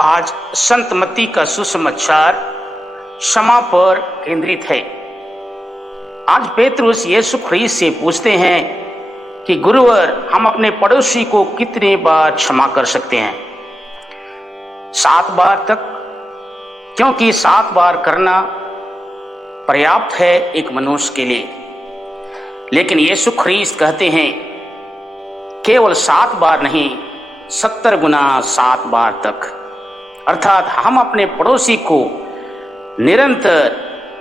आज संत मत्ती का सुसमाचार क्षमा पर केंद्रित है। आज पेतरुस यीशु ख्रीस्त से पूछते हैं कि गुरुवर, हम अपने पड़ोसी को कितने बार क्षमा कर सकते हैं? 7 बार तक, क्योंकि 7 बार करना पर्याप्त है एक मनुष्य के लिए। लेकिन यीशु ख्रीस्त कहते हैं केवल 7 बार नहीं, 70 गुना 7 बार तक। अर्थात हम अपने पड़ोसी को निरंतर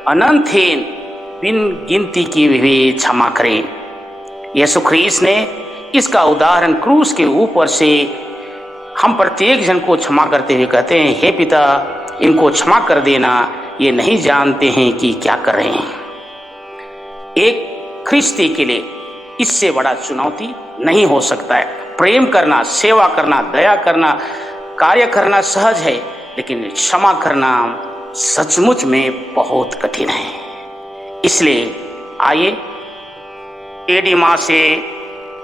अनंतहीन बिन गिनती की भी क्षमा करें। यीशु ख्रीस्त ने इसका उदाहरण क्रूस के ऊपर से हम प्रत्येक जन को क्षमा करते हुए कहते हैं, हे पिता, इनको क्षमा कर देना, ये नहीं जानते हैं कि क्या कर रहे हैं। एक ख्रिस्ती के लिए इससे बड़ा चुनौती नहीं हो सकता है। प्रेम करना, सेवा करना, दया करना, कार्य करना सहज है, लेकिन क्षमा करना सचमुच में बहुत कठिन है। इसलिए आइए एडी माँ से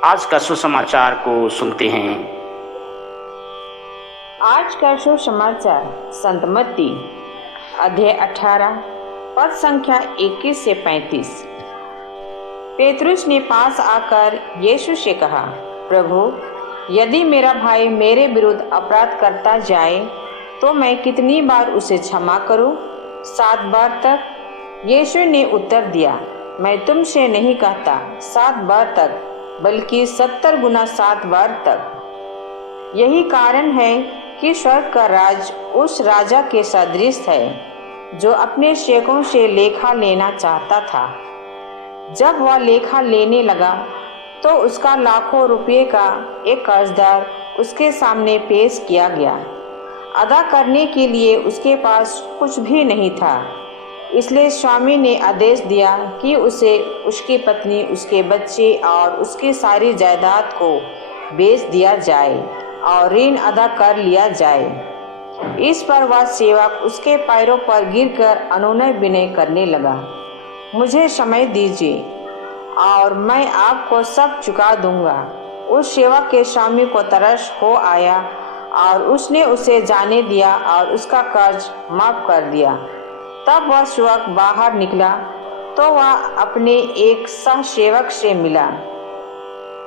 आज का सुसमाचार को सुनते हैं। आज का सुसमाचार संत मत्ती अध्याय 18 पद संख्या 21 से 35। पेतरुस ने पास आकर यीशु से कहा, प्रभु, यदि मेरा भाई मेरे विरुद्ध अपराध करता जाए तो मैं कितनी बार उसे क्षमा करूं? 7 बार तक? यीशु ने उत्तर दिया, मैं तुमसे नहीं कहता 7 बार तक, बल्कि 70 गुना 7 बार तक। यही कारण है कि स्वर्ग का राज उस राजा के सदृश है जो अपने सेवकों से लेखा लेना चाहता था। जब वह लेखा लेने लगा तो उसका लाखों रुपये का एक कर्जदार उसके सामने पेश किया गया। अदा करने के लिए उसके पास कुछ भी नहीं था। इसलिए स्वामी ने आदेश दिया कि उसे, उसकी पत्नी, उसके बच्चे और उसकी सारी जायदाद को बेच दिया जाए और ऋण अदा कर लिया जाए। इस पर वह सेवक उसके पैरों पर गिरकर अनुनय विनय करने लगा, मुझे समय दीजिए और मैं आपको सब चुका दूंगा। उस सेवक के स्वामी को तरस हो आया और उसने उसे जाने दिया और उसका कर्ज माफ कर दिया। तब वह सेवक बाहर निकला तो वह अपने एक सह सेवक से मिला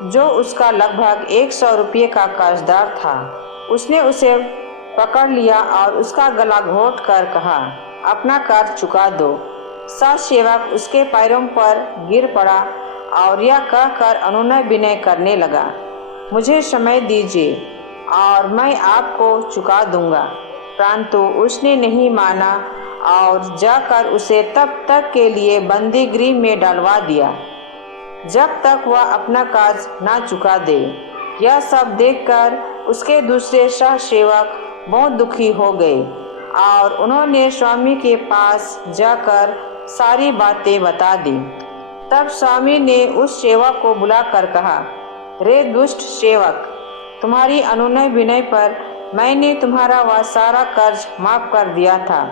जो उसका लगभग 100 रुपये का कर्जदार था। उसने उसे पकड़ लिया और उसका गला घोंट कर कहा, अपना कर्ज चुका दो। सह सेवक उसके पैरों पर गिर पड़ा और यह कहकर अनुनय विनय करने लगा, मुझे समय दीजिए और मैं आपको चुका दूंगा। परंतु उसने नहीं माना और जाकर उसे तब तक के लिए बंदी गृह में डलवा दिया जब तक वह अपना कर्ज ना चुका दे। यह सब देखकर उसके दूसरे सह सेवक बहुत दुखी हो गए और उन्होंने स्वामी के पास जाकर सारी बातें बता दी। तब स्वामी ने उस सेवक को बुलाकर कहा, रे दुष्ट सेवक, तुम्हारी अनुनय विनय पर मैंने तुम्हारा वह सारा कर्ज माफ कर दिया था।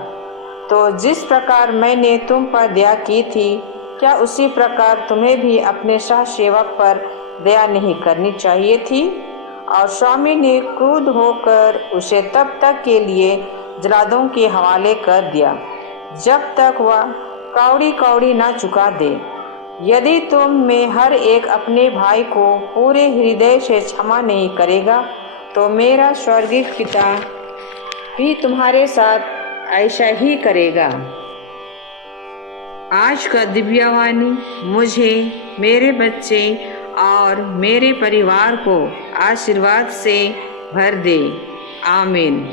तो जिस प्रकार मैंने तुम पर दया की थी, क्या उसी प्रकार तुम्हें भी अपने सह सेवक पर दया नहीं करनी चाहिए थी? और स्वामी ने क्रुद्ध होकर उसे तब तक के लिए जल्लादों के हवाले कर दिया जब तक वह कौड़ी कौड़ी ना चुका दे। यदि तुम में हर एक अपने भाई को पूरे हृदय से क्षमा नहीं करेगा, तो मेरा स्वर्गीय पिता भी तुम्हारे साथ ऐसा ही करेगा। आज का दिव्यवाणी मुझे, मेरे बच्चे और मेरे परिवार को आशीर्वाद से भर दे। आमीन।